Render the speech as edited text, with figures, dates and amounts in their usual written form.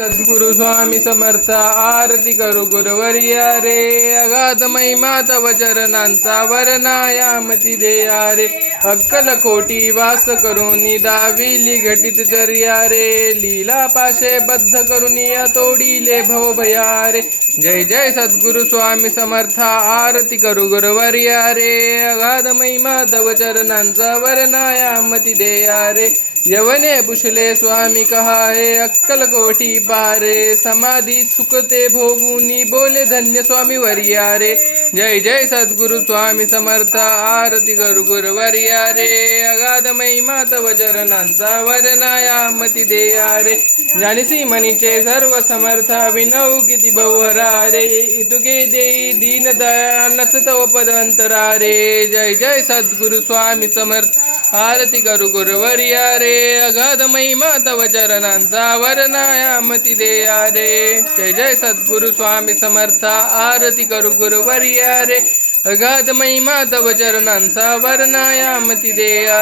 सद्गुरु स्वामी समर्थ आरती करू गुरुवर्या रे. अगाध महिमा तव चरणांचा वरनायामती देया रे. अक्कल कोटी वास करुनी दाविली घटित चर्या रे. लीला पाशे बद्ध करुनी तोडीले भव भया रे. जय जय सद्गुरु स्वामी समर्थ आरती करू गुरुवर्या रे. अगाध महिमा तव चरणांचा वरनायामती देया रे. यवने पुछले स्वामी कहा है अक्कल कोटी पारे. समाधि सुखते भोगुनी बोले धन्य स्वामी वर्या रे. जय जय सद्गुरु स्वामी समर्थ आरती करू गुरुवर्या रे. अगाध महिमा तव चरणांचा वरनायामती देया रे. जानिसी मनीचे सर्व समर्थ विनव किती बहुहरा रे. इतुके देई दीन दयानस तव पदंतरा रे. जय जय सद्गुरु स्वामी समर्थ आरती करू गुरुवर्या रे. अगाध महिमा तव चरणांचा वरनायामती देया रे. जय जय सद्गुरु स्वामी समर्थ आरती करू गुरुवर्या रे. अगाध महिमा तव चरणांचा वरनायामती देया